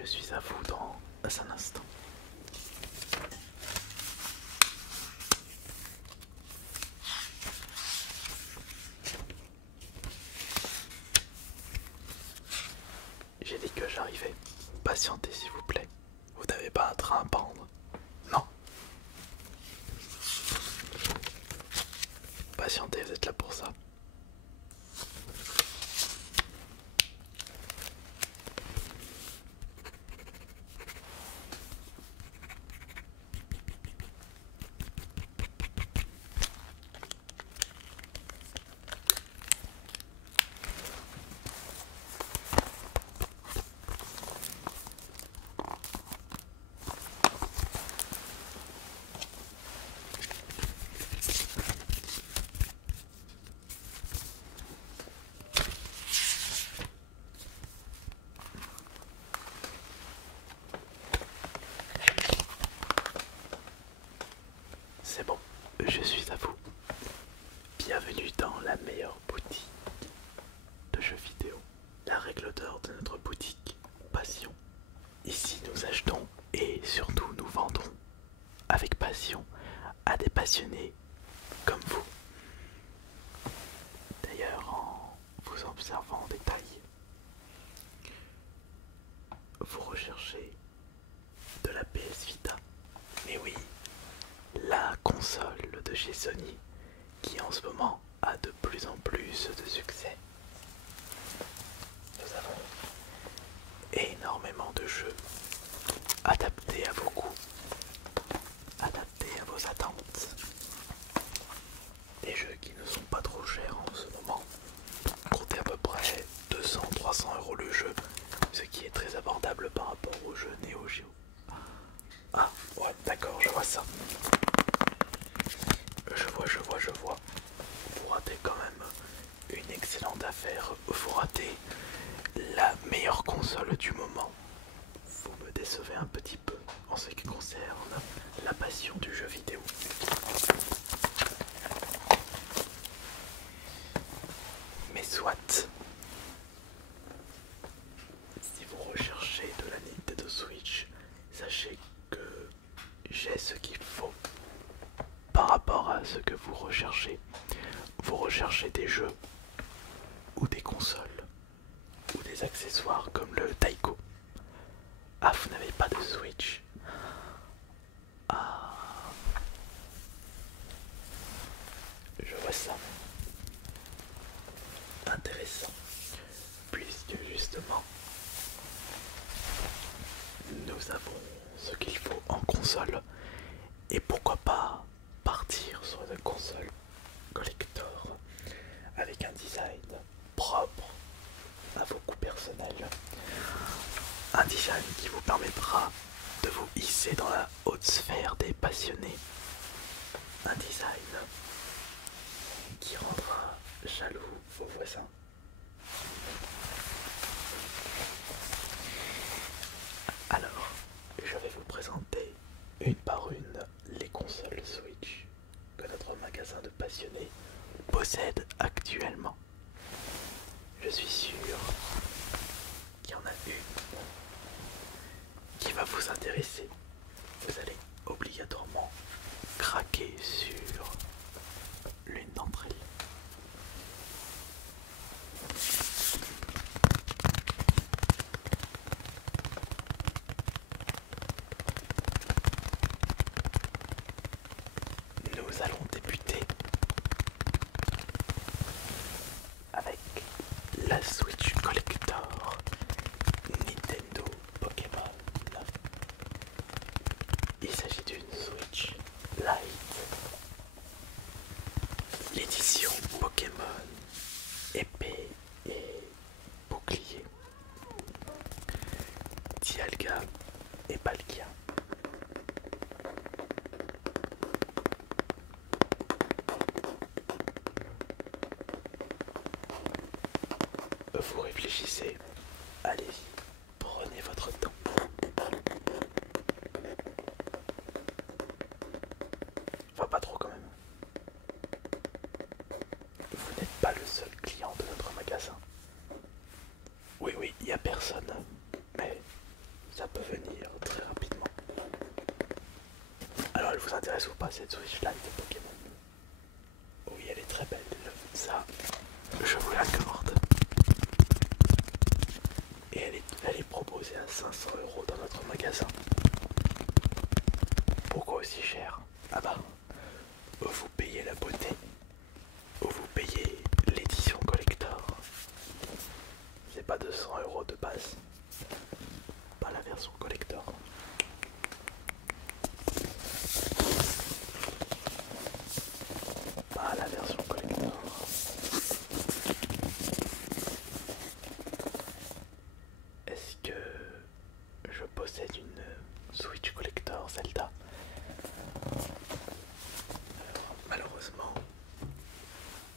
je suis à vous dans un instant. J'ai dit que j'arrivais. Patientez s'il vous plaît. Vous n'avez pas un train à prendre? Non. Patientez, vous êtes là pour ça. C'est bon, je suis à vous. Bienvenue dans la meilleure boutique de jeux vidéo. La règle d'or de notre boutique, passion. Ici nous achetons et surtout nous vendons avec passion à des passionnés comme vous. D'ailleurs, en vous observant en détail, vous recherchez de la PS Vita. Mais oui, la console de chez Sony qui en ce moment a de plus en plus de succès. Nous avons énormément de jeux adaptés à vos goûts, adaptés à vos attentes. Des jeux qui ne sont pas trop chers en ce moment. Comptez à peu près 200-300 euros le jeu, ce qui est très abordable par rapport aux jeux Neo Geo. Ah, ouais, d'accord, je vois ça. Je vois. Vous ratez quand même une excellente affaire. Vous ratez la meilleure console du moment. Vous me décevez un petit peu en ce qui concerne la passion du jeu vidéo. Mais soit. Si vous recherchez de la Nintendo Switch, sachez que j'ai ce qu'il faut. Par rapport à ce que vous recherchez des jeux ou des consoles ou des accessoires comme le Taiko. Ah, vous n'avez pas de Switch? Ah, je vois ça. Intéressant. Puisque justement, nous avons ce qu'il faut en console. Et pourquoi pas partir sur une console collector avec un design propre à vos goûts personnels. Un design qui vous permettra de vous hisser dans la haute sphère des passionnés. Un design qui rendra jaloux vos voisins. Alors, je vais vous présenter une par une les consoles Switch que notre magasin de passionnés possède actuellement. Je suis sûr qu'il y en a une qui va vous intéresser. Vous allez obligatoirement craquer sur l'une d'entre elles. Nous allons débuter avec la Switch Collector Nintendo Pokémon. Il s'agit d'une Switch Lite, l'édition Pokémon épée et bouclier, Dialga et Palkia. Vous réfléchissez, allez-y, prenez votre temps. Enfin, pas trop quand même. Vous n'êtes pas le seul client de notre magasin. Oui, il n'y a personne, mais intéresse ou pas cette Switch Lite de Pokémon? Oui, elle est très belle, ça, je vous l'accorde. Et elle est proposée à 500 € dans notre magasin. Pourquoi aussi cher? Ah bah, vous payez la beauté, ou vous payez l'édition collector. C'est pas 200 € de base, pas la version collector. Pas la version collector. Est-ce que je possède une Switch collector Zelda? Malheureusement,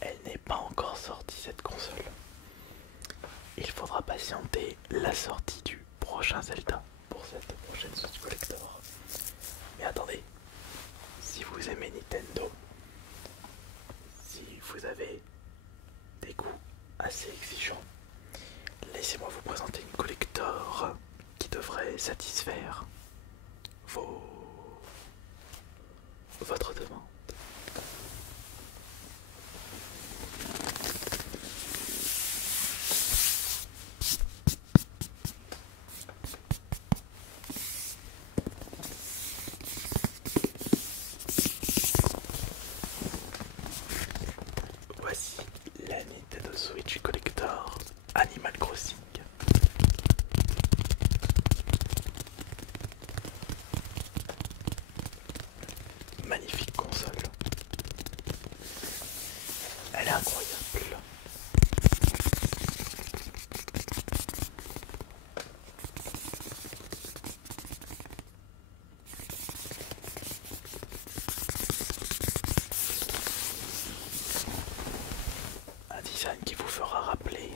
elle n'est pas encore sortie cette console. Il faudra patienter la sortie du prochain Zelda pour cette prochaine Switch collector. Mais attendez, si vous aimez Nintendo, si vous avez des goûts assez exigeants, laissez-moi vous présenter une collector qui devrait satisfaire votre demande. Voici la Nintendo Switch Collector Animal Crossing. Magnifique console. Elle est incroyable. Un design qui vous fera rappeler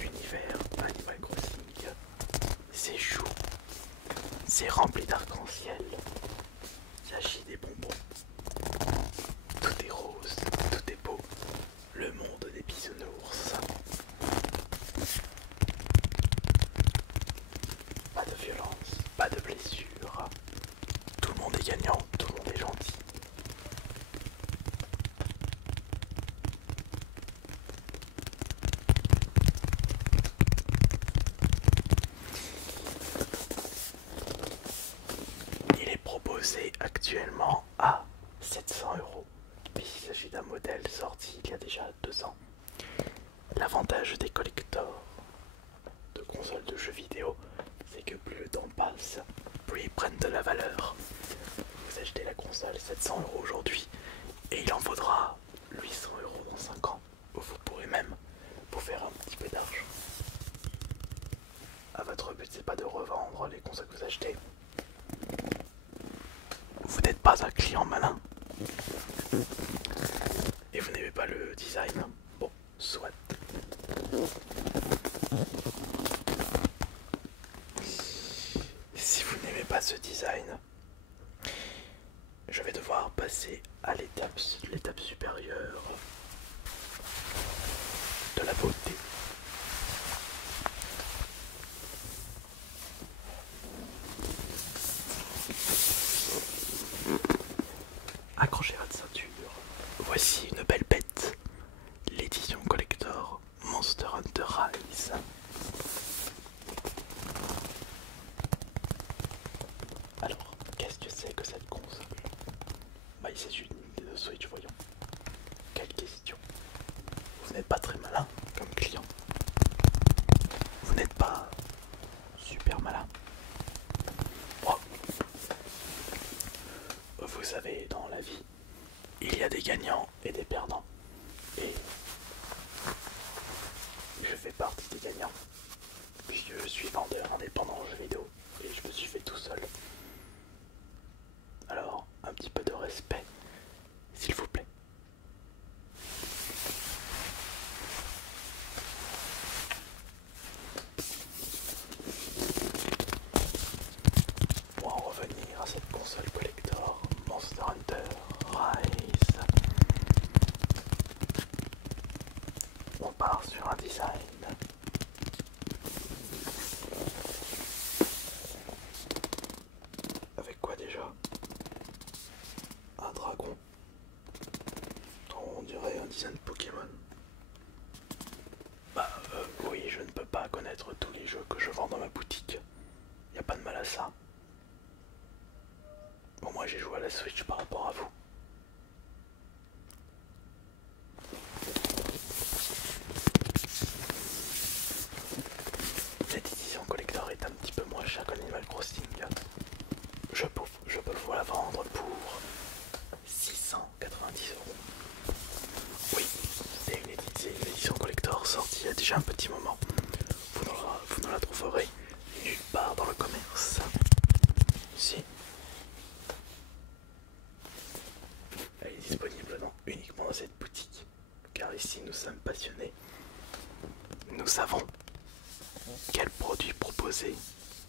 l'univers Animal Crossing. C'est chou, c'est rempli d'arc-en-ciel. Il s'agit des bonbons. Tout est rose, tout est beau. Le monde des bisounours. Pas de violence, pas de blessure. Tout le monde est gagnant, tout le monde est gentil. Il est proposé actuellement à 700 €. Il s'agit d'un modèle sorti il y a déjà 2 ans. L'avantage des collectors de consoles de jeux vidéo, c'est que plus le temps passe, plus ils prennent de la valeur. Vous achetez la console 700 € aujourd'hui et il en faudra 800 € dans 5 ans. Vous pourrez même vous faire un petit peu d'argent. À votre but, c'est pas de revendre les consoles que vous achetez. Vous n'êtes pas un client malin. Et vous n'aimez pas le design. Bon, soit. Si vous n'aimez pas ce design, je vais devoir passer à l'étape supérieure de la beauté. Accrochez votre ceinture. Voici une belle bête. L'édition collector Monster Hunter Rise. Alors, qu'est-ce que c'est que cette console? Bah, il s'agit d'une Nintendo Switch, voyons. Quelle question. Vous n'êtes pas très malin comme client. Vous n'êtes pas super malin. Oh. Vous savez, dans la vie, il y a des gagnants et des perdants. Et je fais partie des gagnants. Puisque je suis vendeur indépendant en jeux vidéo. Et je me suis fait tout seul. Alors, un petit peu de respect, s'il vous plaît. Pour en revenir à cette console collector Monster Hunter Rise, on part sur un design un dragon. On dirait un design Pokémon. Bah oui, je ne peux pas connaître tous les jeux que je vends dans ma boutique. Y a pas de mal à ça. Bon, moi j'ai joué à la Switch par rapport à vous. Cette édition collector est un petit peu moins chère qu'Animal Crossing. Je peux vous la vendre pour 690 €. Oui, c'est une édition collector sortie il y a déjà un petit moment. Vous ne la trouverez nulle part dans le commerce. Si. Elle est disponible uniquement dans cette boutique. Car ici nous sommes passionnés. Nous savons quel produit proposer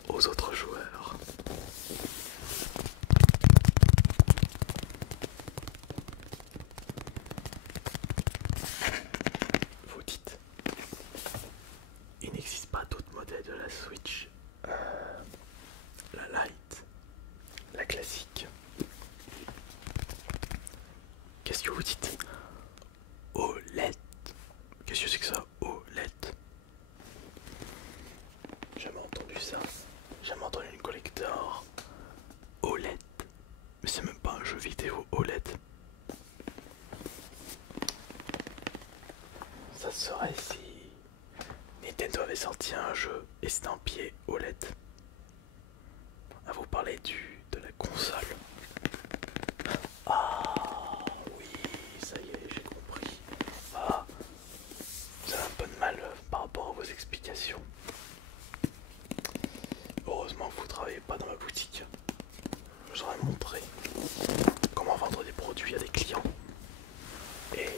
aux autres joueurs. Vous dites, il n'existe pas d'autres modèles de la Switch. La Lite, la classique. Qu'est-ce que vous dites? OLED. Qu'est-ce que c'est que ça? OLED. J'ai jamais entendu ça. J'ai jamais entendu une collector OLED. Mais c'est même pas un jeu vidéo OLED. Ça serait si Nintendo avait sorti un jeu estampillé OLED. À vous parler de la console. Ah oui, ça y est, j'ai compris. Ah, vous avez un peu de mal par rapport à vos explications. Heureusement que vous ne travaillez pas dans ma boutique. Je vous aurais montré comment vendre des produits à des clients et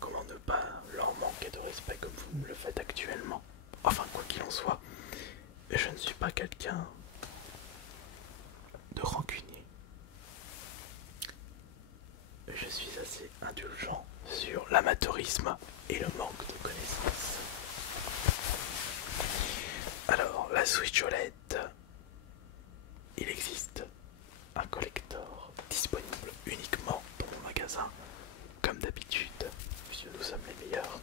comment ne pas leur manquer de respect comme vous me le faites actuellement. Enfin, quoi qu'il en soit, je ne suis pas quelqu'un de rancunier. Je suis assez indulgent sur l'amateurisme et le manque de connaissances. Alors, la Switch OLED, il existe un collector disponible uniquement dans mon magasin, comme d'habitude, puisque nous sommes les meilleurs.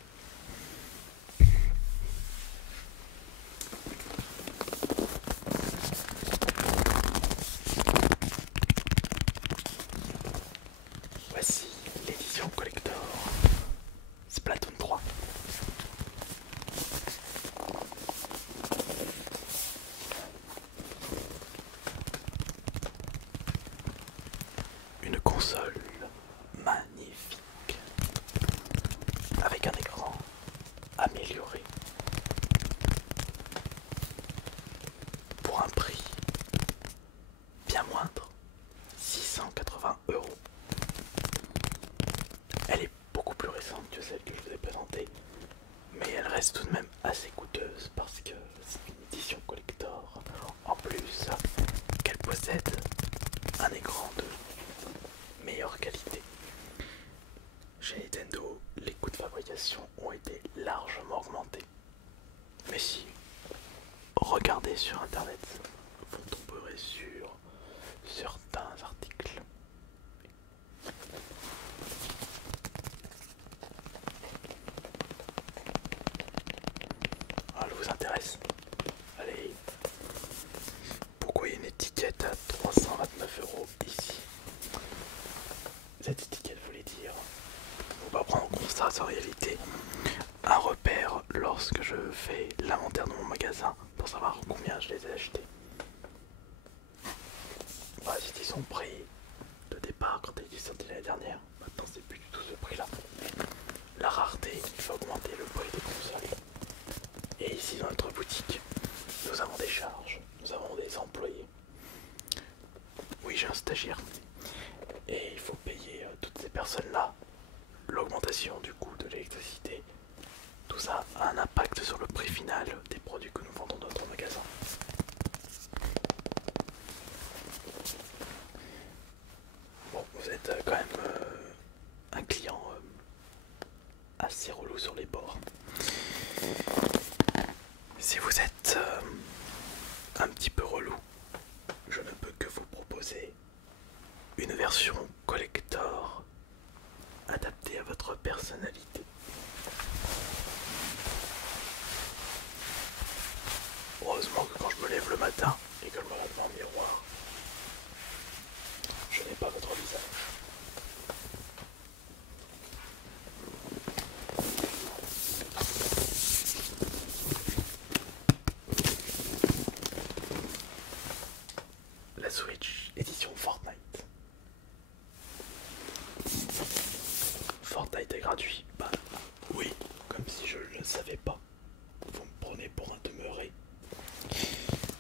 Voici l'édition collector Splatoon 3. Une console magnifique avec un écran amélioré pour un prix bien moindre, 680 €. Elle est beaucoup plus récente que celle que je vous ai présentée, mais elle reste tout de même assez coûteuse parce que c'est une édition collector. En plus, qu'elle possède un écran de meilleure qualité. Chez Nintendo, les coûts de fabrication ont été largement augmentés. Mais si, regardez sur internet, vous tomberez sur certains articles. Ah, elle vous intéresse? Allez. Pourquoi il y a une étiquette à 329 € ici? Cette étiquette voulait dire, faut pas prendre en compte ça, c'est en réalité un repère lorsque je fais l'inventaire de mon magasin pour savoir combien je les ai achetés. Voilà, c'était son prix de départ quand il est sorti l'année dernière. Maintenant, c'est plus du tout ce prix-là. La rareté fait augmenter le prix des consoles. Et ici, dans notre boutique, nous avons des charges, nous avons des employés. Oui, j'ai un stagiaire. Et il faut payer toutes ces personnes-là. L'augmentation du coût de l'électricité, tout ça a un impact sur le prix final des produits que nous vendons dans notre magasin. Bon, vous êtes quand même un client assez relou sur les bords. Si vous êtes un petit peu relou, je ne peux que vous proposer une version collector adaptée à votre personnalité. Heureusement que quand je me lève le matin et que je me regarde dans le miroir, je n'ai pas votre visage. La Switch édition Fortnite. Fortnite est gratuit. Bah oui, comme si je ne le savais pas. Vous me prenez pour un demeuré.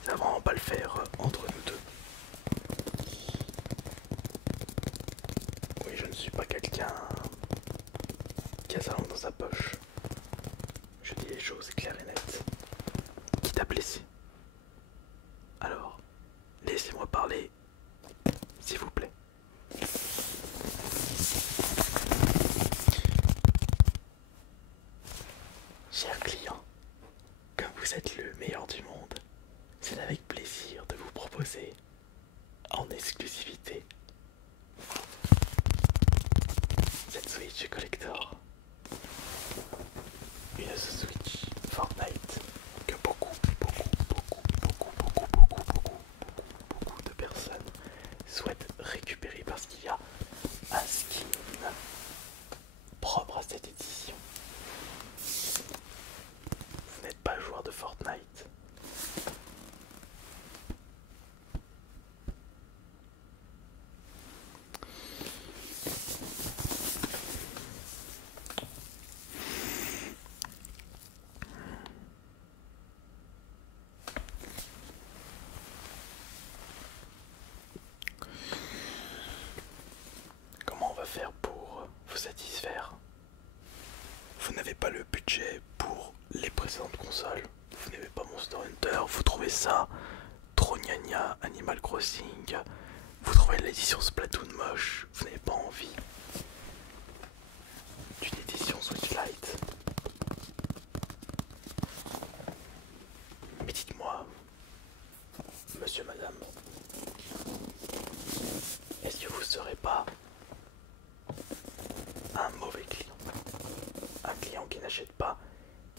Ça va vraiment pas le faire entre nous deux. Oui, je ne suis pas quelqu'un qui a sa langue dans sa poche. Je dis les choses claires et nettes. Qui t'a blessé? Alors, laissez-moi parler, s'il vous plaît. Chers clients, comme vous êtes le meilleur du monde, c'est avec plaisir de vous proposer, en exclusivité, cette Switch Collector. Une Switch Fortnite que beaucoup de personnes souhaitent récupérer parce qu'il y a un skin propre à cette édition. Vous n'êtes pas joueur de Fortnite. Comment on va faire pour vous satisfaire? Vous n'avez pas le budget pour les précédentes consoles. Vous n'avez pas Monster Hunter. Vous trouvez ça trop gnagna, Animal Crossing. Vous trouvez l'édition Splatoon moche. Vous n'avez pas envie d'une édition Switch Lite. Mais dites-moi, monsieur, madame, est-ce que vous ne serez pas un mauvais client? Un client qui n'achète pas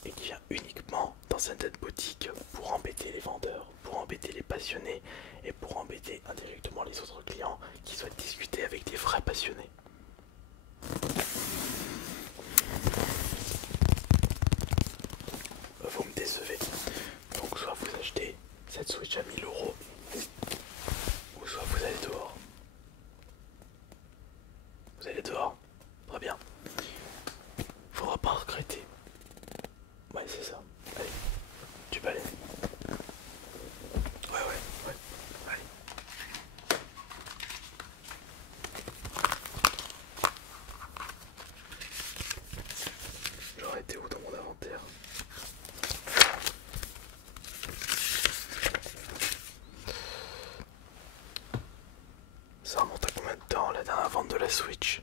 et qui vient uniquement dans cette boutique pour embêter les vendeurs, pour embêter les passionnés et pour embêter indirectement les autres clients qui souhaitent discuter avec des vrais passionnés. Vous me décevez. Donc soit vous achetez cette Switch à 1000 euros, ou soit vous allez dehors. Vous allez dehors? Très bien. Faudra pas regretter. Ouais, c'est ça. Allez, tu peux aller. Ouais, allez. J'aurais été où dans mon inventaire? Ça remonte à combien de temps la dernière vente de la Switch?